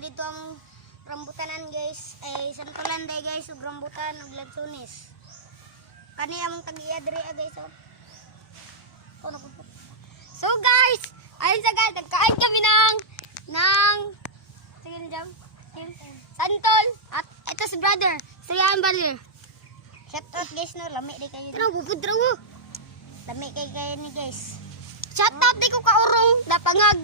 dito ang rambutanan guys. Ay santulan day guys ug rambutan ug lansunis. Kani among tag-iya diri guys oh. So guys, ayun sa guys, nagkain kami ng sige na jam. Santol at ito si brother. Suyan Balir. Shout out guys no, lami di kayo. Ano bubud raw? Lami kay kayo ni guys. Shout out di ko kaurong, napangag.